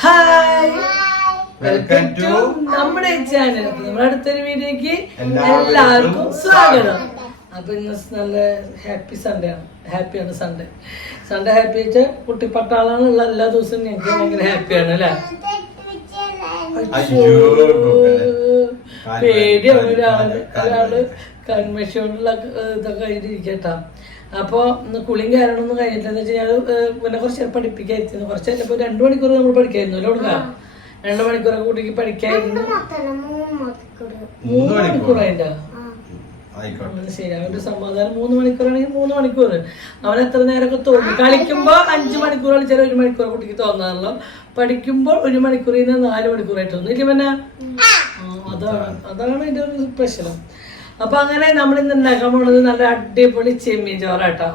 Hi, welcome to നമ്മുടെ channel. നമ്മുടെ അടുത്തൊരു വീഡിയോക്ക് എല്ലാവർക്കും സ്വാഗതം. അപ്പൊ ഇന്ന് നല്ല ഹാപ്പി സൺഡേ ആണ്. ഹാപ്പിയാണ് സൺഡേ. സൺഡേ ഹാപ്പി വെച്ചാൽ കുട്ടിപ്പട്ടാളാണുള്ള എല്ലാ ദിവസവും ഞങ്ങൾക്ക് ഭയങ്കര ഹാപ്പിയാണ് അല്ലേ? പേടിയാണ് ഒരാള് കൺവെൻഷനുള്ള ഇതൊക്കെ കഴിഞ്ഞിരിക്കട്ടാ. അപ്പോൾ ഇന്ന് കുളിയും കാര്യങ്ങളൊന്നും കഴിഞ്ഞിട്ടെന്ന് വെച്ചാൽ പിന്നെ കുറച്ച് നേരം പഠിപ്പിക്കായിരുന്നു. കുറച്ച് ചിലപ്പോൾ 2 മണിക്കൂർ നമ്മൾ പഠിക്കായിരുന്നു അല്ലേ? കൊടുക്കാം 2 മണിക്കൂറൊക്കെ കുട്ടിക്ക് പഠിക്കായിരുന്നു. 3 മണിക്കൂറായിട്ടാ. ശരി, അവന്റെ സമാധാനം 3 മണിക്കൂറാണെങ്കിൽ 3 മണിക്കൂർ. അവൻ എത്ര നേരമൊക്കെ തോന്നി. കളിക്കുമ്പോ 5 മണിക്കൂർ കളിച്ചാൽ 1 മണിക്കൂർ കുട്ടിക്ക് തോന്നാറുള്ളൂ. പഠിക്കുമ്പോൾ 1 മണിക്കൂറിൽ നിന്ന് 4 മണിക്കൂറായിട്ട് തോന്നും ഇല്ല? പിന്നെ അതാണ് അതിന്റെ ഒരു സ്പെഷ്യലും. അപ്പൊ അങ്ങനെ നമ്മൾ ഇന്ന് ഉണ്ടാക്കാൻ പോണത് നല്ല അടിപൊളി ചെമ്മീൻ ചോറാട്ടോ.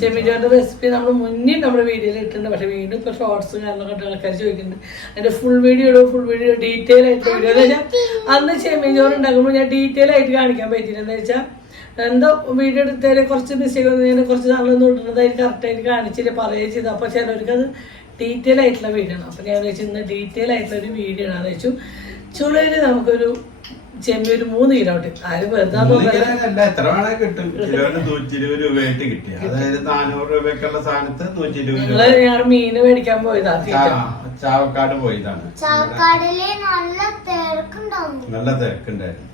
ചെമ്മീൻ ചോറിന്റെ റെസിപ്പി നമ്മൾ മുന്നേ നമ്മുടെ വീഡിയോയിൽ ഇട്ടിട്ടുണ്ട്. പക്ഷെ വീണ്ടും ഇപ്പൊ ഷോർട്സ് കാര്യങ്ങളൊക്കെ ആൾക്കാർ ചോദിക്കുന്നുണ്ട്. അതിന്റെ ഫുൾ വീഡിയോ ഡീറ്റെയിൽ ആയിട്ടുള്ള വീഡിയോ എന്ന് വെച്ചാൽ അന്ന് ചെമ്മീൻ ചോറ് ഉണ്ടാക്കുമ്പോൾ ഞാൻ ഡീറ്റെയിൽ ആയിട്ട് കാണിക്കാൻ പറ്റില്ല. എന്ന് വെച്ചാൽ എന്തോ വീഡിയോ എടുത്തതിൽ കുറച്ച് മിസ്റ്റേക്ക് വന്നു, ഞാൻ കുറച്ച് നാളൊന്നും ഇടുന്നതായിട്ട് കറക്റ്റായിട്ട് കാണിച്ചില്ല, പറയുകയും ചെയ്തു. അപ്പൊ ചിലവർക്ക് അത് ഡീറ്റെയിൽ ആയിട്ടുള്ള വീഡിയോ ആണ്. അപ്പൊ ഞാൻ വെച്ചു ഇന്ന് ഡീറ്റെയിൽ ആയിട്ടുള്ള ഒരു വീഡിയോ ആണ് വെച്ചു. ചുളയില് നമുക്കൊരു ചെമ്മീൻ ഒരു 3 കിലോ കിട്ടും. ആരും വെറുതെ എത്ര വേണേ കിട്ടും. കിലോന് 120 രൂപയായിട്ട് കിട്ടി. അതായത് 400 രൂപയ്ക്കുള്ള സാധനത്ത് 120 രൂപ. ഞങ്ങൾ മീന് മേടിക്കാൻ പോയതാ, ചാവക്കാട് പോയതാണ്. ചാവക്കാടില് നല്ല തിരക്കുണ്ടാവും. നല്ല തിരക്കുണ്ടായിരുന്നു.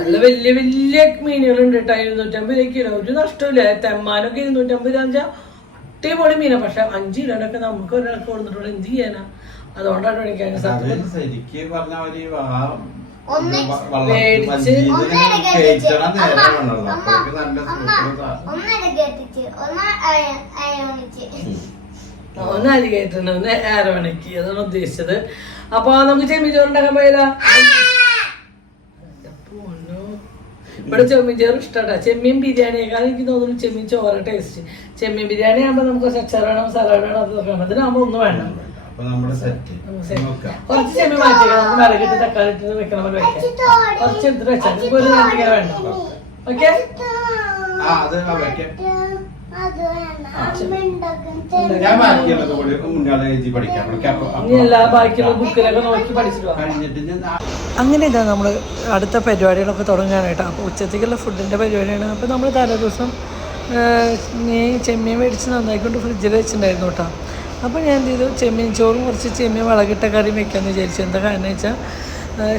നല്ല വലിയ വലിയ മീനുകളുണ്ട് കേട്ടോ. 250 കിലോ. ഒരു നഷ്ടമില്ല. തെമ്മാനൊക്കെ 250 രൂപ അടിപൊളി മീനാ. പക്ഷെ 5 കിലോനൊക്കെ നമുക്ക് ഒരാൾക്ക് കൊടുത്തിട്ടുള്ള എന്ത് ചെയ്യാനാ? അതുകൊണ്ടാണ് മേടിക്കാൻ ശരിക്കും പറഞ്ഞ ഒന്ന് അരികേറ്റുണ്ട്, ഒന്ന് അരവണക്കി. അതാണ് ഉദ്ദേശിച്ചത്. അപ്പൊ നമുക്ക് ചെമ്മീൻ ചോറുണ്ടാക്കാൻ പോയാലോ? ഇവിടെ ചെമ്മീൻ ചോറ് ഇഷ്ടമാ. ചെമ്മീൻ ബിരിയാണിയേക്കാൾ എനിക്ക് തോന്നുന്നു ചെമ്മീൻ ചോറ് ടേസ്റ്റ്. ചെമ്മീൻ ബിരിയാണി ആകുമ്പോ നമുക്ക് അച്ചാർ വേണം, സലാഡ് വേണം, അതൊക്കെ വേണം. ഇതിനാകുമ്പോ ഒന്നും വേണം. കുറച്ച് ചെമ്മീൻ മാറ്റിക്കാം. നമുക്ക് വിറകിട്ട് തക്കാളി ഇട്ട് വെക്കണ പോലെ വെക്കാം. കുറച്ച് എടുത്തിട്ട് വെച്ചാൽ ഒരു നേരത്തെ വേണ്ട. ഓക്കെ, എല്ലാ ബാക്കിയുള്ള ബുക്കിലൊക്കെ നോക്കി പഠിച്ചിട്ട്. അങ്ങനെ ഇതാ നമ്മൾ അടുത്ത പരിപാടികളൊക്കെ തുടങ്ങാനായിട്ടാണ്. അപ്പോൾ ഉച്ചത്തേക്കുള്ള ഫുഡിൻ്റെ പരിപാടിയാണ്. അപ്പോൾ നമ്മൾ തലേ ദിവസം ചെമ്മീൻ മേടിച്ച് നന്നായിക്കൊണ്ട് ഫ്രിഡ്ജിൽ വെച്ചിട്ടുണ്ടായിരുന്നു കേട്ടോ. അപ്പോൾ ഞാൻ എന്ത് ചെയ്തു, ചെമ്മീൻ ചോറും കുറച്ച് ചെമ്മീൻ വളകിട്ട കറിയും വെക്കാമെന്ന് വിചാരിച്ചു. എന്താ കാരണം വെച്ചാൽ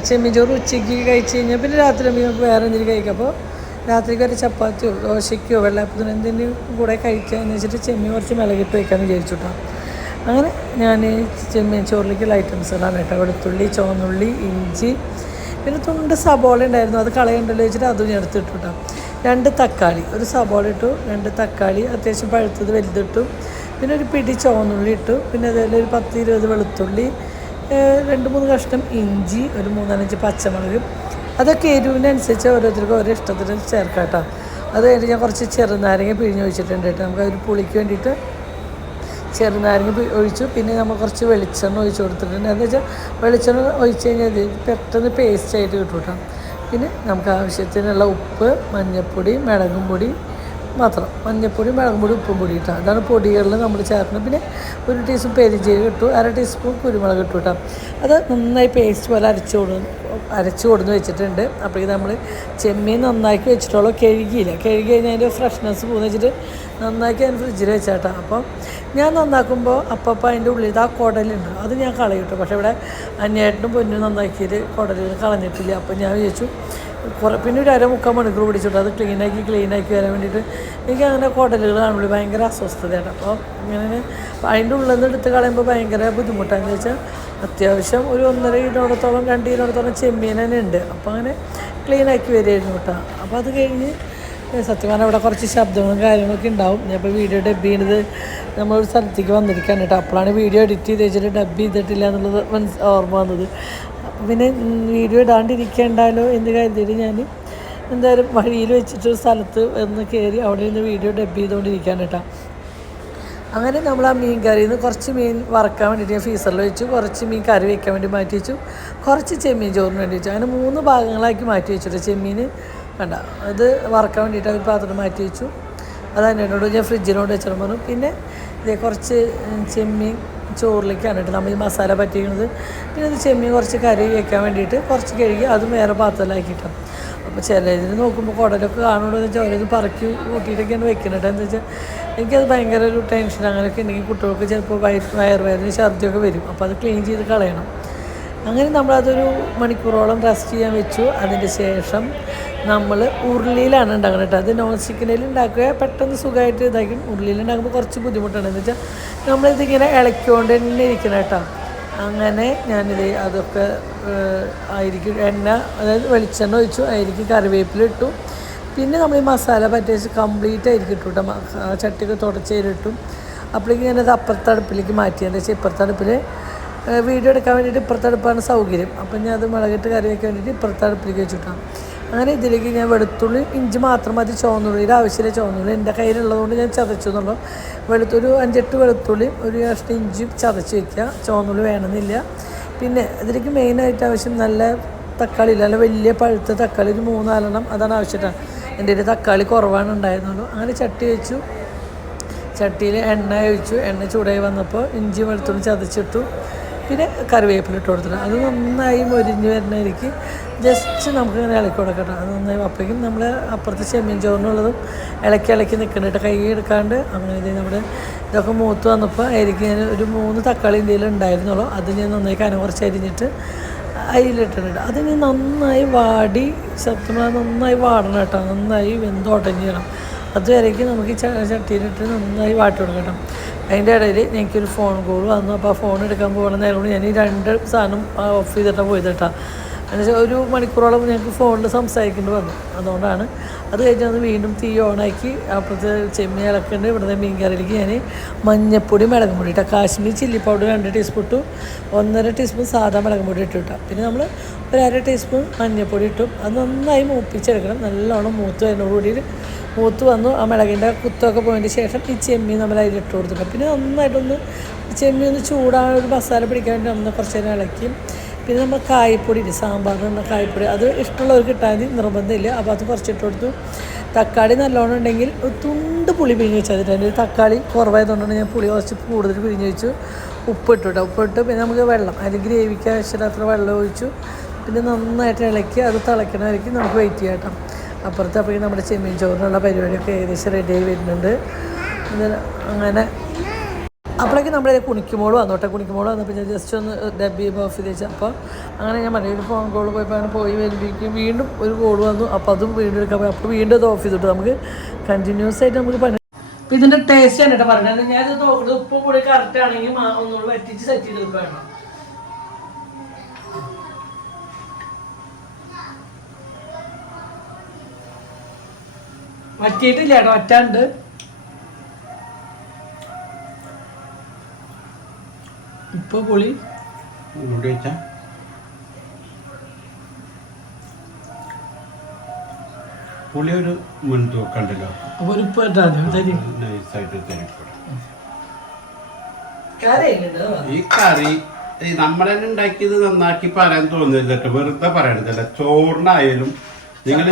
ചെമ്മീൻ ചോറ് ഉച്ചയ്ക്ക് കഴിച്ച് കഴിഞ്ഞാൽ പിന്നെ രാത്രി നമുക്ക് വേറെ എന്തെങ്കിലും കഴിക്കാം. അപ്പോൾ രാത്രിക്ക് ഒരു ചപ്പാത്തിയോ ദോശയ്ക്കോ വെള്ളയപ്പത്തിനോ എന്തെങ്കിലും കൂടെ കഴിക്കാമെന്ന് വെച്ചിട്ട് ചെമ്മീൻ കുറച്ച് വിളകിട്ട് വയ്ക്കാമെന്ന് വിചാരിച്ചു കേട്ടോ. അങ്ങനെ ഞാൻ ചെമ്മീൻ ചോറിലേക്കുള്ള ഐറ്റംസുകളാണ് കേട്ടോ. വെളുത്തുള്ളി, ചുവന്നുള്ളി, ഇഞ്ചി, പിന്നെ തുണ്ട് സബോള ഉണ്ടായിരുന്നു, അത് കളയണ്ടല്ലോ വെച്ചിട്ട് അതും ഞാൻ എടുത്തിട്ടു കേട്ടോ. 2 തക്കാളി, ഒരു സബോള ഇട്ടു, 2 തക്കാളി അത്യാവശ്യം പഴുത്തത് വലുതിട്ടു, പിന്നെ ഒരു പിടി ചുവന്നുള്ളി ഇട്ടു, പിന്നെ അതേപോലെ ഒരു 10-20 വെളുത്തുള്ളി, 2-3 കഷ്ണം ഇഞ്ചി, ഒരു 3-4 പച്ചമുളക്. അതൊക്കെ എരിവിനനുസരിച്ച് ഓരോരുത്തർക്കും ഓരോ ഇഷ്ടത്തിന് ചേർക്കാം കേട്ടോ. അത് കഴിഞ്ഞ് ഞാൻ കുറച്ച് ചെറുനാരങ്ങ പിഴിഞ്ഞ് ഒഴിച്ചിട്ടുണ്ട് കേട്ടോ. നമുക്ക് ഒരു പുളിക്ക് വേണ്ടിയിട്ട് ചെറുനാരങ്ങ ഒഴിച്ചു. പിന്നെ നമ്മൾ കുറച്ച് വെളിച്ചെണ്ണ ഒഴിച്ച് കൊടുത്തിട്ടുണ്ട്. എന്താണെന്ന് വെച്ചാൽ വെളിച്ചെണ്ണ ഒഴിച്ച് കഴിഞ്ഞാൽ പെട്ടെന്ന് പേസ്റ്റായിട്ട് കിട്ടും കേട്ടോ. പിന്നെ നമുക്ക് ആവശ്യത്തിനുള്ള ഉപ്പ്, മഞ്ഞൾപ്പൊടി, മുളകും പൊടി മാത്രം. മഞ്ഞൾപ്പൊടി, മുളകും പൊടി, ഉപ്പും പൊടി ഇട്ടാൽ അതാണ് പൊടികളിൽ നമ്മൾ ചേർക്കുന്നത്. പിന്നെ 1 ടീസ്പൂൺ പെരിഞ്ജീരകം ഇട്ടു, 1/2 ടീസ്പൂൺ കുരുമുളക് ഇട്ടു കേട്ടോ. അത് നന്നായി പേസ്റ്റ് പോലെ അരച്ചു കൊടുന്ന് വെച്ചിട്ടുണ്ട്. അപ്പോഴേക്കും നമ്മൾ ചെമ്മീൻ നന്നാക്കി വെച്ചിട്ടുള്ളൂ. കഴുകി കഴിഞ്ഞാൽ അതിൻ്റെ ഫ്രഷ്നെസ് പോകുന്ന വെച്ചിട്ട് നന്നാക്കി ഞാൻ ഫ്രിഡ്ജിൽ വെച്ചാട്ടോ. അപ്പം ഞാൻ നന്നാക്കുമ്പോൾ അപ്പം അതിൻ്റെ ഉള്ളിൽ ആ കുടലുണ്ട്, അത് ഞാൻ കളയിട്ടു. പക്ഷേ ഇവിടെ അന്യേട്ടനും പൊന്നും നന്നാക്കിയിട്ട് കുടലുകൾ കളഞ്ഞിട്ടില്ല. അപ്പം ഞാൻ വിചാരിച്ചു പിന്നെ ഒരു 1/2-3 മണിക്കൂർ പിടിച്ചിട്ടു അത് ക്ലീനാക്കി വരാൻ വേണ്ടിയിട്ട്. എനിക്ക് അങ്ങനെ കുടലുകൾ കാണുമ്പോൾ ഭയങ്കര അസ്വസ്ഥതയാണ്. അപ്പോൾ ഇങ്ങനെ അതിൻ്റെ ഉള്ളിൽ നിന്ന് എടുത്ത് കളയുമ്പോൾ ഭയങ്കര ബുദ്ധിമുട്ടാണെന്ന് വെച്ചാൽ അത്യാവശ്യം ഒരു 1.5 കിലോത്തോളം 2 കിലോത്തോളം ചെമ്മീൻ തന്നെ ഉണ്ട്. അപ്പോൾ അങ്ങനെ ക്ലീനാക്കി വരികയായിരുന്നു കേട്ടോ. അപ്പോൾ അത് കഴിഞ്ഞ് സത്യം പറഞ്ഞാൽ ഇവിടെ കുറച്ച് ശബ്ദങ്ങളും കാര്യങ്ങളൊക്കെ ഉണ്ടാവും. ഞാനിപ്പോൾ വീഡിയോ ഡബ് ചെയ്യുന്നത് നമ്മളൊരു സ്ഥലത്തേക്ക് വന്നിരിക്കാൻ കേട്ടോ. അപ്പോഴാണ് വീഡിയോ എഡിറ്റ് ചെയ്ത് വെച്ചിട്ട് ഡബ് ചെയ്തിട്ടില്ല എന്നുള്ളത് ഓർമ്മ വന്നത്. അപ്പോൾ പിന്നെ വീഡിയോ ഇടാണ്ടിരിക്കേണ്ടല്ലോ എന്ന് കരുതിയിട്ട് ഞാൻ എന്തായാലും വഴിയിൽ വെച്ചിട്ട് സ്ഥലത്ത് ഒന്ന് കയറി അവിടെ നിന്ന് വീഡിയോ ഡബ് ചെയ്തുകൊണ്ടിരിക്കാൻ കേട്ടോ. അങ്ങനെ നമ്മൾ ആ മീൻ കറിയിൽ നിന്ന് കുറച്ച് മീൻ വറക്കാൻ വേണ്ടിയിട്ട് ഞാൻ ഫ്രീസറിൽ വെച്ചു, കുറച്ച് മീൻ കറി വെക്കാൻ വേണ്ടി മാറ്റി വെച്ചു, കുറച്ച് ചെമ്മീൻ ചോറിന് വേണ്ടി വെച്ചു. അങ്ങനെ 3 ഭാഗങ്ങളാക്കി മാറ്റി വെച്ചിട്ട് ചെമ്മീൻ വേണ്ട അത് വറക്കാൻ വേണ്ടിയിട്ട് ഒരു പാത്രം മാറ്റി വെച്ചു. അത് എന്നോട് ഞാൻ ഫ്രിഡ്ജിനോട് വെച്ചിട്ട് പറഞ്ഞു. പിന്നെ ഇതേ കുറച്ച് ചെമ്മീൻ ചോറിലേക്കാണ് കേട്ടോ നമ്മൾ ഈ മസാല പറ്റിക്കുന്നത്. പിന്നെ അത് ചെമ്മീൻ കുറച്ച് കറി വെക്കാൻ വേണ്ടിയിട്ട് കുറച്ച് കഴുകി അതും വേറെ പാത്രത്തിലാക്കിയിട്ടാണ്. അപ്പോൾ ചില ഇതിന് നോക്കുമ്പോൾ കുടലൊക്കെ കാണുള്ളൂ എന്ന് വെച്ചാൽ അവരത് പറക്കി കൂട്ടിയിട്ടൊക്കെയാണ് വെക്കുന്നത്. എന്താ വെച്ചാൽ എനിക്കത് ഭയങ്കര ഒരു ടെൻഷൻ അങ്ങനെയൊക്കെ ഉണ്ടെങ്കിൽ കുട്ടികൾക്ക് ചിലപ്പോൾ വയറുവേദന ഛർദിയൊക്കെ വരും. അപ്പോൾ അത് ക്ലീൻ ചെയ്ത് കളയണം. അങ്ങനെ നമ്മളതൊരു മണിക്കൂറോളം റെസ്റ്റ് ചെയ്യാൻ വെച്ചു. അതിൻ്റെ ശേഷം നമ്മൾ ഉരുളിയിലാണ് ഉണ്ടാക്കുന്നത് കേട്ടോ. അത് നോൺ സ്റ്റിക്കിനിൽ ഉണ്ടാക്കുക പെട്ടെന്ന് സുഖമായിട്ട് ഇതാക്കി. ഉരുളിയിൽ ഉണ്ടാക്കുമ്പോൾ കുറച്ച് ബുദ്ധിമുട്ടാണ്. എന്ന് വെച്ചാൽ നമ്മളിതിങ്ങനെ ഇളക്കിക്കൊണ്ട് തന്നെ ഇരിക്കണം കേട്ടോ. അങ്ങനെ ഞാനിത് അതൊക്കെ ആയിരിക്കും എണ്ണ, അതായത് വെളിച്ചെണ്ണ ഒഴിച്ചു, ആയിരിക്കും കറിവേപ്പിലിട്ടു. പിന്നെ നമ്മൾ ഈ മസാല പറ്റിച്ച് കംപ്ലീറ്റ് ആയിരിക്കും ഇട്ടു കേട്ടോ. ചട്ടിയൊക്കെ തുടച്ചേരിട്ടു. അപ്പോഴേക്കും ഞാനത് അപ്പുറത്തെ അടുപ്പിലേക്ക് മാറ്റി. എന്താ വെച്ചാൽ ഇപ്പുറത്തെ അടുപ്പിൽ വീഡിയോ എടുക്കാൻ വേണ്ടിയിട്ട് ഇപ്പുറത്തെ അടുപ്പാണ് സൗകര്യം. അപ്പം ഞാൻ അത് മുളകിട്ട് കറി വയ്ക്കാൻ വേണ്ടിയിട്ട് ഇപ്പുറത്തെ അടുപ്പിലേക്ക് വെച്ചിട്ടാണ്. അങ്ങനെ ഇതിലേക്ക് ഞാൻ വെളുത്തുള്ളി ഇഞ്ചി മാത്രം മതി, ചുവന്നുള്ളിയുടെ ആവശ്യമില്ല. ചുവന്നുള്ളി എൻ്റെ കയ്യിലുള്ളതുകൊണ്ട് ഞാൻ ചതച്ചു എന്നുള്ളൂ. ഒരു 5-8 വെളുത്തുള്ളിയും ഒരു കഷ്ണം ഇഞ്ചിയും ചതച്ച് വയ്ക്കുക. ചുവന്നുള്ളി വേണമെന്നില്ല. പിന്നെ ഇതിലേക്ക് മെയിനായിട്ട് ആവശ്യം നല്ല തക്കാളി ഇല്ല, നല്ല വലിയ പഴുത്ത തക്കാളി ഒരു 3-4 അതാണ് ആവശ്യമായിട്ടാണ്. എൻ്റെ ഒരു തക്കാളി കുറവാണ് ഉണ്ടായിരുന്നുള്ളൂ. അങ്ങനെ ചട്ടി വെച്ചു. ചട്ടിയിൽ എണ്ണ ഒഴിച്ചു. എണ്ണ ചൂടായി വന്നപ്പോൾ ഇഞ്ചി വെളുത്തുള്ളി ചതച്ചിട്ടു. പിന്നെ കറിവേപ്പിലിട്ട് കൊടുത്തിട്ട് അത് നന്നായി മൊരിഞ്ഞ് വരുന്നതിലേക്ക് ജസ്റ്റ് നമുക്ക് ഇങ്ങനെ ഇളക്കി കൊടുക്കട്ടെ. അത് നന്നായി അപ്പോഴേക്കും നമ്മൾ അപ്പുറത്ത് ചെമ്മീൻ ചോറിനുള്ളതും ഇളക്കി നിൽക്കുന്നുണ്ട്, കൈ എടുക്കാണ്ട്. അങ്ങനെ ഇത് നമ്മുടെ ഇതൊക്കെ മൂത്ത് വന്നപ്പോൾ അതിലേക്ക് ഞാൻ ഒരു 3 തക്കാളി ഇന്ത്യയിൽ ഉണ്ടായിരുന്നുള്ളൂ. അത് ഞാൻ നന്നായി കനം കുറച്ച് അരിഞ്ഞിട്ട് അതിലിട്ടിട്ടുണ്ട്. അത് ഞാൻ നന്നായി വാടി നന്നായി വാടണം കേട്ടോ. നന്നായി വെന്തോട്ടഞ്ഞിടണം. അതുവരേക്കും നമുക്ക് ഈ ചട്ടിയിലിട്ട് നന്നായി വാട്ടി കൊടുക്കണം. അതിൻ്റെ ഇടയിൽ എനിക്കൊരു ഫോൺ കോൾ വന്നു. അപ്പോൾ ആ ഫോൺ എടുക്കാൻ പോകുന്ന നേരം ഞാൻ ഈ 2 സാധനം ഓഫ് ചെയ്തിട്ടാണ് പോയത് കേട്ടോ. എന്നുവെച്ചാൽ 1 മണിക്കൂറോളം ഞങ്ങൾക്ക് ഫോണിൽ സംസാരിക്കേണ്ടി വന്നു. അതുകൊണ്ടാണ്. അത് കഴിഞ്ഞ് അത് വീണ്ടും തീ ഓണാക്കി അപ്പുറത്ത് ചെമ്മീൻ ഇളക്കുന്നുണ്ട്. ഇവിടുത്തെ മീൻ കറിയിലേക്ക് ഞാൻ മഞ്ഞപ്പൊടി മുളകും പൊടി ഇട്ടാൽ കാശ്മീർ ചില്ലി പൗഡർ 2 ടീസ്പൂൺ ഇട്ടു, 1.5 ടീസ്പൂൺ സാധാ മുളകും പൊടി ഇട്ടു കിട്ടാം. പിന്നെ നമ്മൾ ഒരു 1/2 ടീസ്പൂൺ മഞ്ഞൾപ്പൊടി ഇട്ടു. അത് നന്നായി മൂപ്പിച്ചെടുക്കണം. നല്ലോണം മൂത്ത് അതിനോടുകൂടി മൂത്ത് വന്നു. ആ മുളകിൻ്റെ കുത്തൊക്കെ പോയതിന് ശേഷം ഈ ചെമ്മീൻ നമ്മൾ അതിലിട്ട് കൊടുത്തിട്ട് പിന്നെ നന്നായിട്ടൊന്ന് ചെമ്മീൻ ഒന്ന് ചൂടാൻ ഒരു മസാല പിടിക്കാൻ വേണ്ടി ഒന്ന് കുറച്ച് നേരം ഇളക്കി. പിന്നെ നമ്മൾ കായപ്പൊടി ഇല്ല, സാമ്പാറിനുള്ള കായപ്പൊടി, അത് ഇഷ്ടമുള്ളവർക്ക് ഇട്ടാൽ മതി, നിർബന്ധമില്ല. അപ്പോൾ അത് കുറച്ചിട്ട് കൊടുത്തു. തക്കാളി നല്ലോണം ഉണ്ടെങ്കിൽ ഒരു തുണ്ട് പുളി പിഴിഞ്ഞ് വെച്ചാൽ അതിൻ്റെ ഒരു തക്കാളി കുറവായതുകൊണ്ടാണ് ഞാൻ പുളി കുറച്ച് കൂടുതൽ പിഴിഞ്ഞ് വെച്ചു. ഉപ്പിട്ടു കേട്ടോ. ഉപ്പിട്ട് പിന്നെ നമുക്ക് വെള്ളം അതിൽ ഗ്രേവിക്ക് ആവശ്യമില്ലാത്ത വെള്ളം ഒഴിച്ചു. പിന്നെ നന്നായിട്ട് ഇളക്കി അത് തിളയ്ക്കണമായിരിക്കും നമുക്ക് വെയിറ്റ് ചെയ്യാം കേട്ടോ. അപ്പുറത്ത് അപ്പോഴേക്കും നമ്മുടെ ചെമ്മീൻ ചോറിനുള്ള പരിപാടിയൊക്കെ ഏകദേശം റെഡിയായി വരുന്നുണ്ട്. അങ്ങനെ അപ്പോഴേക്കും നമ്മുടെ കുണിക്കുമോൾ വന്നോട്ടെ. കുണിക്കുമോൾ വന്നപ്പോൾ ഞാൻ ജസ്റ്റ് ഒന്ന് ഡബ്ബി ഓഫ് ചെയ്ത് വെച്ചാൽ അപ്പോൾ അങ്ങനെ ഞാൻ ഒരു ഫോൺ കോൾ പോയപ്പോൾ അങ്ങനെ പോയി വരുമ്പോഴേക്കും വീണ്ടും ഒരു കോൾ വന്നു. അപ്പോൾ അതും വീണ്ടും എടുക്കാൻ പോയി. അപ്പോൾ വീണ്ടും അത് ഓഫ് ചെയ്തിട്ട് നമുക്ക് കണ്ടിന്യൂസ് ആയിട്ട് നമുക്ക് പണി. അപ്പോൾ ഇതിൻ്റെ ടേസ്റ്റ് ആണ് കേട്ടോ പറഞ്ഞത്. ഞാനിത് നോക്കുന്നത് ഉപ്പ് കൂടി കറക്റ്റ് ആണെങ്കിൽ ഒന്നുകൂടി വറ്റിച്ച് സെറ്റ് ചെയ്ത് വെക്കുകയാണ്. വറ്റിയിട്ടില്ല കേട്ടോ, വറ്റാണ്ട്. ഉപ്പ് പുളി പുളി ഒരു മുൻതൂക്കണ്ടല്ലോ. അപ്പൊ ഒരു ഉപ്പ് ഈ കറി നമ്മൾ തന്നെ ഉണ്ടാക്കിയത് നന്നാക്കി പറയാൻ തോന്നുന്നില്ല കേട്ടോ. വെറുതെ പറയണതല്ല. ചോറിനായാലും നിങ്ങൾ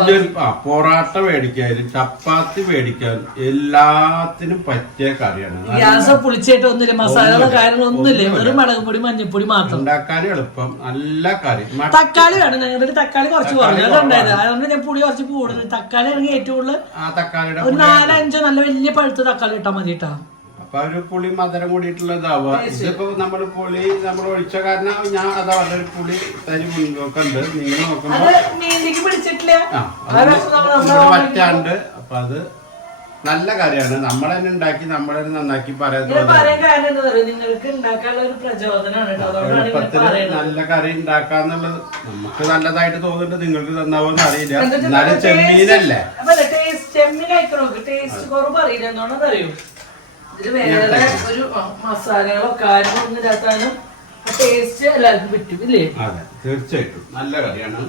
പൊറാട്ട മേടിക്കാനും ചപ്പാത്തി മേടിക്കാനും എല്ലാത്തിനും പറ്റിയ കറിയാണ്. പുളിച്ചിട്ടൊന്നുമില്ല, മസാല കാര്യങ്ങളൊന്നുമില്ല, വെറും മുളക് പൊടി മഞ്ഞപ്പൊടി മാത്രം. ഉണ്ടാക്കാനും എളുപ്പം, നല്ല കറി. തക്കാളി വേണം ഞങ്ങളുടെ തക്കാളി കുറച്ച് കുറഞ്ഞു, അതുണ്ടായത്. അതുകൊണ്ട് ഞാൻ പുളി കുറച്ച് കൂടുതൽ. തക്കാളി ആണെങ്കിൽ ഏറ്റവും കൂടുതൽ ആ തക്കാളിയുടെ ഒരു 4-5 നല്ല വലിയ പഴുത്ത തക്കാളി ഇട്ടാൽ മതി കേട്ടോ. അപ്പൊ ഒരു പുളി മധുരം കൂടിയിട്ടുള്ളതാവുക. ഇതിപ്പോ നമ്മള് പുളി നമ്മൾ ഒഴിച്ച കാരണം ഞാൻ അതാ പറഞ്ഞൊരു പുളി തരി മുൻപോക്കെ ഉണ്ട്. നിങ്ങൾ നോക്കുമ്പോ വറ്റാണ്ട്. അപ്പൊ അത് നല്ല കറിയാണ്. നമ്മളെന്നെ ഉണ്ടാക്കി നമ്മളെന്നെ നന്നാക്കി എളുപ്പത്തിൽ നല്ല കറി ഉണ്ടാക്കാന്നുള്ളത് നമുക്ക് നല്ലതായിട്ട് തോന്നുന്നുണ്ട്. നിങ്ങൾക്ക് തന്നാവോന്ന് അറിയില്ല. എന്നാലും ചെമ്മീനല്ലേ ചെമ്മീൻ കഴിക്കണോ ടേസ്റ്റ് കുറവ് അറിയില്ല. എന്താണെന്ന് അറിയോ, ഇതില് വേറെ ഒരു മസാലകളോ കാര്യങ്ങളൊന്നും ഇല്ലാത്താലും ടേസ്റ്റ് എല്ലാവർക്കും പറ്റും ഇല്ലേ? അതെ, തീർച്ചയായിട്ടും നല്ല കറിയാണ്.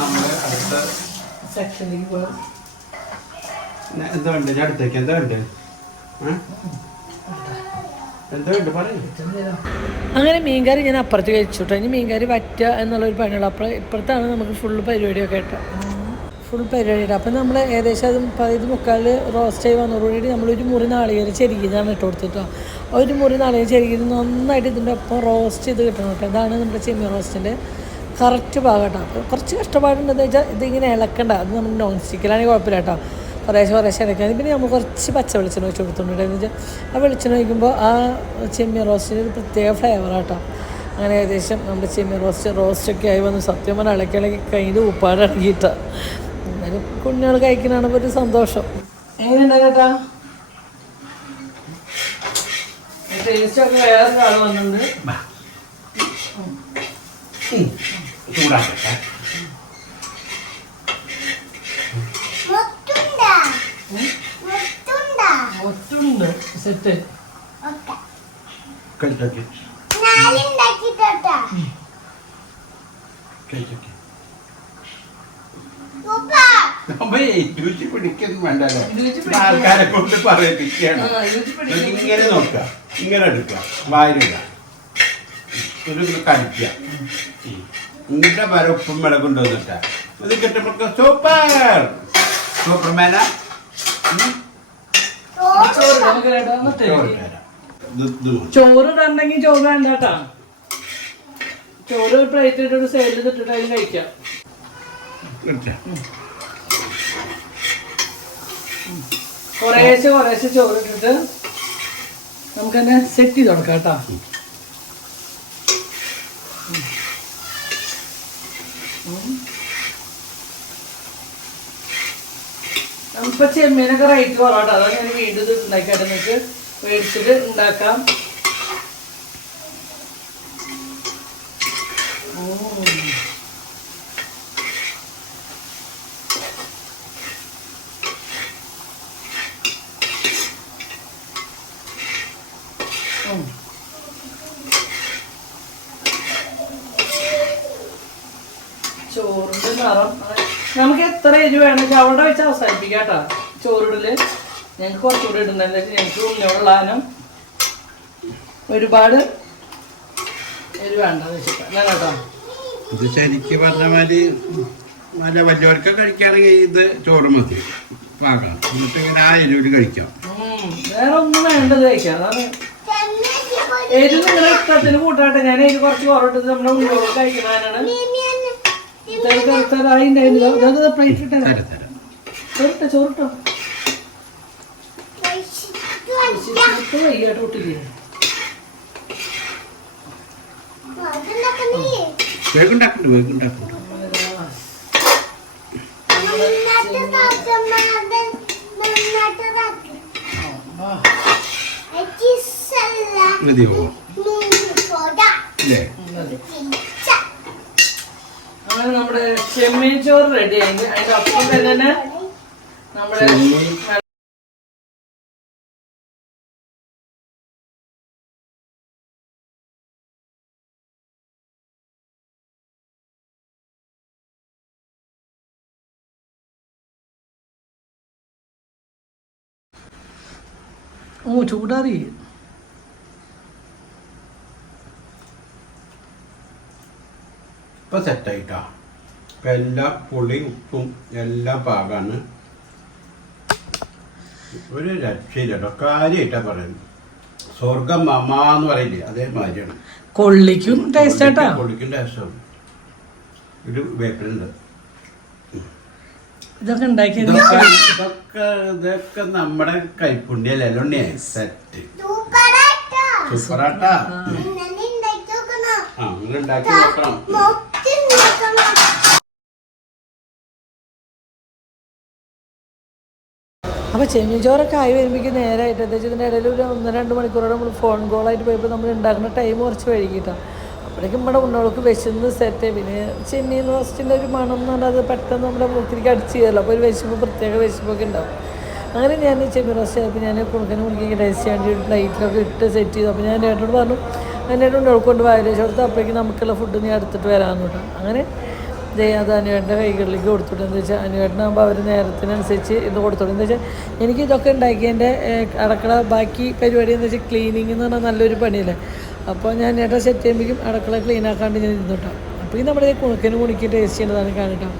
നമ്മള് അടുത്ത സെക്ഷനിലേക്ക് പോകാം. എന്താ വേണ്ടത്? ഞാൻ അടുത്തേക്ക് എന്താ വേണ്ടത്? എന്താ ഉണ്ട് പറയും. അങ്ങനെ മീൻകറി ഞാൻ അപ്പുറത്ത് കഴിച്ചു കേട്ടോ. ഇനി മീൻകറി വറ്റുക എന്നുള്ളൊരു പണിയുള്ളൂ. അപ്പോൾ ഇപ്പുറത്താണ് നമുക്ക് ഫുള്ള് പരിപാടിയൊക്കെ കേട്ടോ. ഫുൾ പരിപാടിയിട്ട് അപ്പം നമ്മൾ ഏകദേശം അത് 12:45 റോസ്റ്റ് ആയി വന്നതോടുകൂടി നമ്മളൊരു മുറി നാളികേരം ചെരുകിയതാണ് ഇട്ട് കൊടുത്തിട്ടോ. ഒരു മുറി നാളികേരം ചെരുകിയത് നന്നായിട്ട് ഇതിൻ്റെ ഒപ്പം റോസ്റ്റ് ചെയ്ത് കിട്ടണം കേട്ടോ. ഇതാണ് നമ്മുടെ ചെമ്മീൻ റോസ്റ്റിൻ്റെ കറക്റ്റ് ഭാഗം കേട്ടോ. അപ്പോൾ കുറച്ച് കഷ്ടപ്പാടുണ്ടെന്ന് വെച്ചാൽ ഇതിങ്ങനെ ഇളക്കണ്ട. അത് നമ്മൾ നോൺ സ്റ്റിക്കിലാണെങ്കിൽ കുഴപ്പമില്ല കേട്ടോ. കുറേശ്ശെ ഇളക്കാൻ. പിന്നെ നമ്മൾ കുറച്ച് പച്ച വെളിച്ചെണ്ണ വെച്ച് കൊടുത്തിട്ടുണ്ട്. എന്ന് വെച്ചാൽ ആ വെളിച്ചെണ്ണ ഒഴിക്കുമ്പോൾ ആ ചെമ്മീൻ റോസ്റ്റിന് ഒരു പ്രത്യേക ഫ്ലേവറാട്ടോ. അങ്ങനെ ഏകദേശം നമ്മുടെ ചെമ്മീൻ റോസ്റ്റൊക്കെ ആയി വന്ന് സത്യം പറഞ്ഞാൽ ഇളക്കി കഴിഞ്ഞ് ഉപ്പാട് ഇറങ്ങിയിട്ടാണ്. എന്നാലും കുഞ്ഞുങ്ങൾ കഴിക്കണതാണ് ഒരു സന്തോഷം. എങ്ങനെയുണ്ടാ കേട്ടാ? ടേസ്റ്റൊക്കെ വേറൊരാൾ വന്നിട്ടുണ്ട്. ചൂടാക്കട്ടെ. ഒറ്റുണ്ട് സെറ്റ്. കഴിച്ചോക്കെ രുചി പിടിക്കൊന്നും വേണ്ടല്ലോ. ആൾക്കാരെ കൊണ്ട് പറയിപ്പിക്കുകയാണ്. ഇങ്ങനെ നോക്കുക, ഇങ്ങനെ എടുക്കുക, വായിലിടുക, ഒരു കടിക്കുക. ഇങ്ങനെ വരെ ഉപ്പും വിള കൊണ്ടുവന്നിട്ടാ ഇത് കിട്ടുമ്പോൾ സൂപ്പർ സൂപ്പർമാന. ചോറ് ഇടണ്ടെങ്കിൽ ചോറ് വേണ്ട കേട്ടാ. ചോറ് പ്ലേറ്റ് ഇട്ടൊരു സൈഡിൽ ഇട്ടിട്ട് അതിന് കഴിക്കാം. കുറേശ്ശെ ചോറ് ഇട്ടിട്ട് നമുക്ക് തന്നെ സെറ്റ് ചെയ്ത് കൊടുക്കാം കേട്ടോ. നമുക്കിപ്പോൾ ചെമ്മീനൊക്കെ റേറ്റ് കുറവാട്ടോ. അതാണ് ഞാൻ വീണ്ടും ഇത് ഉണ്ടാക്കിയിട്ട് നിങ്ങൾക്ക് മേടിച്ചിട്ട് ഉണ്ടാക്കാം. ചോറിൻ്റെ നിറം നമുക്ക് എത്ര എരിവ് വേണമെങ്കിൽ അവിടെ വെച്ച് അവസാനിപ്പിക്കാം കേട്ടോ. ചോറിടല് ഞങ്ങൾക്ക് കുറച്ചുകൂടി ഇടുന്നത് ഞങ്ങൾക്ക് ഉള്ളിയോടുള്ളാനും ഒരുപാട് എരിവ് വേണ്ടെന്ന് വെച്ചിട്ടാ കേട്ടോ. ഇത് ശരിക്ക് പറഞ്ഞ മാതിരി നല്ല വലിയവർക്ക് കഴിക്കുകയാണെങ്കിൽ ഇത് ചോറ് മതി പാകം. എന്നിട്ട് ഇങ്ങനെ ആ എരിവിൽ കഴിക്കാം. വേറെ ഒന്നും വേണ്ടത് കഴിക്കാം. അതാണ് എരിവ് നിങ്ങളുടെ ഇഷ്ടത്തിന് കൂട്ടാട്ടെ. ഞാൻ എരിവ് കുറച്ച് കുറവിട്ടത് നമ്മുടെ ഉള്ളിയോട് കഴിക്കണതാണ്. ചോറിട്ടോ വയ്യാട്ട് കൂട്ടില്ലേ. അങ്ങനെ നമ്മുടെ ചെമ്മീൻ ചോറ് റെഡി ആയി. അതിന്റെ ഒപ്പം തന്നെ നമ്മുടെ ചൂടാറി. ഇപ്പം സെറ്റായിട്ടാ. ഇപ്പം എല്ലാം പുളിയും ഉപ്പും എല്ലാം പാകാണ്. ഒരു രക്ഷയില്ല കേട്ടോ. കാര്യമായിട്ടാ പറയുന്നത്. സ്വർഗം മമാന്ന് പറയില്ലേ അതേമാതിരിയാണ്. കൊള്ളിക്കും ടേസ്റ്റ് ആട്ടാ. കൊള്ളിക്കും ടേസ്റ്റാണ്. ഒരു വേപ്പിലുണ്ട്. ഇതൊക്കെ ഉണ്ടാക്കിയത് ഇതൊക്കെ നമ്മുടെ കൈപ്പുണ്യല്ലേ ഉണ്ണിയെ. സെറ്റ് സൂപ്പറാട്ടാ. ആ നിങ്ങൾ ഉണ്ടാക്കി നോക്കണം. അപ്പോൾ ചെമ്മീൻ ചോറൊക്കെ ആയി വരുമ്പോഴേക്കും നേരമായിട്ട് എന്താ വെച്ചാൽ ഇതിൻ്റെ ഇടയിൽ ഒരു 1-2 മണിക്കൂറോടെ നമ്മൾ ഫോൺ കോളായിട്ട് പോയപ്പോൾ നമ്മൾ ഉണ്ടാക്കുന്ന ടൈം കുറച്ച് വൈകിട്ടാണ്. അപ്പോഴേക്കും നമ്മുടെ ഉണ്ണോൾക്ക് വിശന്ന് സെറ്റ്. പിന്നെ ചെമ്മീൻ റോസ്റ്റിൻ്റെ ഒരു മണം എന്ന് പറഞ്ഞാൽ അത് പെട്ടെന്ന് നമ്മുടെ മൂക്കിലേക്ക് അടിച്ച് ചെയ്യല്ലോ. അപ്പോൾ ഒരു വിശപ്പ് പ്രത്യേക വിശപ്പൊക്കെ ഉണ്ടാവും. അങ്ങനെ ഞാൻ ചെമ്മീൻ റോസ്റ്റ് ആയപ്പോൾ ഞാൻ കുറുക്കന് ടേസ്റ്റ് ചെയ്യാൻ വേണ്ടി ഒരു പ്ലേറ്റിലൊക്കെ ഇട്ട് സെറ്റ് ചെയ്തു. അപ്പോൾ ഞാൻ ഏട്ടനോട് പറഞ്ഞു എന്നോട് ഉണ്ണോൾക്ക് കൊണ്ട് വായിലേക്ക് കൊടുത്ത് അപ്പോഴേക്കും നമുക്കുള്ള ഫുഡ് നീ എടുത്തിട്ട് വരാമെന്ന് കേട്ടോ. അങ്ങനെ അത് അനുവേട്ടൻ്റെ കൈകളിലേക്ക് കൊടുത്തിട്ട് എന്താ വെച്ചാൽ അനുവേട്ടനാകുമ്പോൾ അവർ നേരത്തിനനുസരിച്ച് ഇത് കൊടുത്തോളൂ. എന്താ വെച്ചാൽ എനിക്ക് ഇതൊക്കെ ഉണ്ടാക്കിയതിൻ്റെ അടുക്കള ബാക്കി പരിപാടി എന്താ വെച്ചാൽ ക്ലീനിങ് എന്ന് പറഞ്ഞാൽ നല്ലൊരു പണിയല്ലേ. അപ്പോൾ ഞാൻ ഏട്ടാ സെറ്റ് ചെയ്യുമ്പോഴേക്കും അടുക്കള ക്ലീൻ ആക്കാണ്ട് ഞാൻ ഇരുന്നിട്ടോ. അപ്പോൾ ഈ നമ്മുടെ കുണുക്കി ടേസ്റ്റ് ചെയ്യുന്നതാണ് കാണിട്ടോ.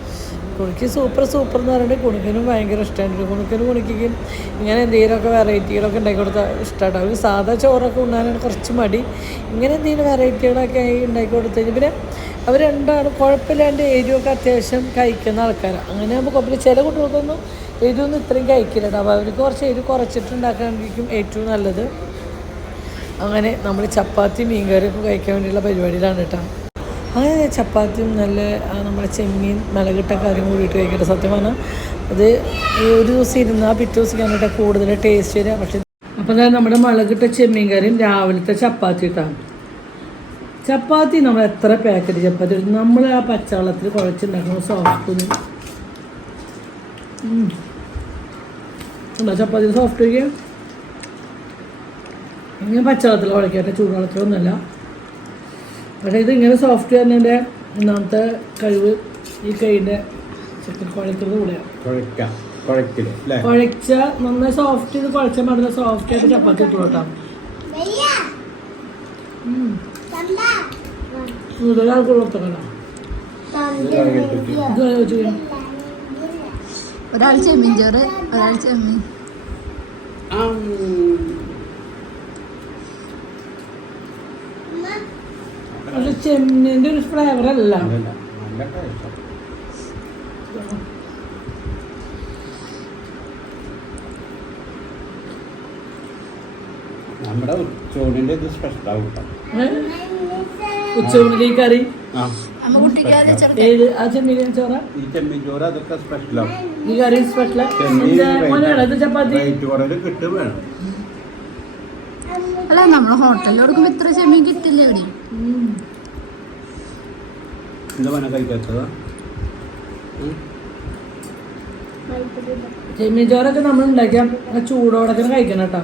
കുണുക്കി സൂപ്പർ എന്ന് പറഞ്ഞിട്ട് കുണുക്കനും ഭയങ്കര ഇഷ്ടമാണ്. കുണുക്കിക്കും ഇങ്ങനെ എന്തെങ്കിലുമൊക്കെ വെറൈറ്റികളൊക്കെ ഉണ്ടാക്കി കൊടുത്താൽ ഇഷ്ടമാട്ടോ. അവർ സാധാ ചോറൊക്കെ ഉണ്ടാകാനാണ് കുറച്ച് മടി. ഇങ്ങനെ എന്തെങ്കിലും വെറൈറ്റികളൊക്കെ ഉണ്ടാക്കി കൊടുത്തു കഴിഞ്ഞാൽ പിന്നെ അവർ രണ്ടാണ് കുഴപ്പമില്ലാണ്ട് എരിവൊക്കെ അത്യാവശ്യം കഴിക്കുന്ന ആൾക്കാരാണ്. അങ്ങനെ ആകുമ്പോൾ കുഴപ്പമില്ല. ചില കുട്ടികൾക്കൊന്നും എരിവൊന്നും ഇത്രയും കഴിക്കില്ല കേട്ടോ. അപ്പോൾ അവർക്ക് കുറച്ച് എരിവ് കുറച്ചിട്ടുണ്ടാക്കാനായിരിക്കും ഏറ്റവും നല്ലത്. അങ്ങനെ നമ്മൾ ചപ്പാത്തി മീൻകറിയൊക്കെ കഴിക്കാൻ വേണ്ടിയുള്ള പരിപാടിയിലാണ് കേട്ടോ. അങ്ങനെ ചപ്പാത്തിയും നല്ല നമ്മുടെ ചെമ്മീൻ മുളകിട്ട കറിയും കൂടിയിട്ട് കഴിക്കട്ടെ. സത്യം പറഞ്ഞാൽ അത് ഒരു ദിവസം ഇരുന്നാൽ പിറ്റേ ദിവസം കണ്ടിട്ട് കൂടുതൽ ടേസ്റ്റ് വരിക. പക്ഷേ അപ്പോൾ അതായത് നമ്മുടെ മുളകിട്ട ചെമ്മീൻ കറിയും രാവിലത്തെ ചപ്പാത്തി ഇട്ടാണ്. ചപ്പാത്തി നമ്മൾ എത്ര പാക്കറ്റ് ചപ്പാത്തി എടുത്തു നമ്മൾ ആ പച്ചവെള്ളത്തിൽ കുഴച്ചുണ്ടാക്കണം സോഫ്റ്റ് ഉണ്ടോ ചപ്പാത്തി സോഫ്റ്റ് വയ്ക്കുക. ഇങ്ങനെ പച്ചവെള്ളത്തിൽ കുഴക്കട്ടെ, ചൂടുവെള്ളത്തിലൊന്നുമല്ല. പക്ഷേ ഇതിങ്ങനെ സോഫ്റ്റ് വരുന്നതിൻ്റെ ഒന്നാമത്തെ കഴിവ് ഈ കൈൻ്റെ കുഴക്കുന്നത് കൂടെയാണ്. കുഴച്ച നന്നായി സോഫ്റ്റ് ചെയ്ത് കുഴച്ചാൽ മാത്രമേ സോഫ്റ്റ് ആയിട്ട് ചപ്പാത്തി ഇട്ടു കേട്ടോ. ഒരാൾ ചെമ്മീൻ ചോറ്, ഒരാൾ ചെമ്മീൻ. പക്ഷെ ചെമ്മീൻ്റെ ഒരു ഫ്ലേവർ അല്ല. നമ്മുടെ ഉച്ചൂണിന്റെ ഇത് സ്പെഷ്യൽ ആവും. ഉച്ചൂണിലെ കറി ഏത് ആ ചെമ്മീൻ ചോറ ഈ ചെമ്മീൻ ചോറ് അതൊക്കെ സ്പെഷ്യലാവും. ഈ കറി സ്പെഷ്യൽ ചപ്പാത്തി കിട്ടും വേണം. അല്ല നമ്മള് ഹോട്ടലിൽ കൊടുക്കുമ്പോ ഇത്ര ചെമ്മീൻ കിട്ടില്ല ഇവിടെ. എന്താ പറഞ്ഞ കഴിക്കാത്തതാ? ചെമ്മീൻ ചോറൊക്കെ നമ്മൾ ഉണ്ടാക്കിയാൽ ചൂടോടൊക്കെ കഴിക്കണം കേട്ടോ.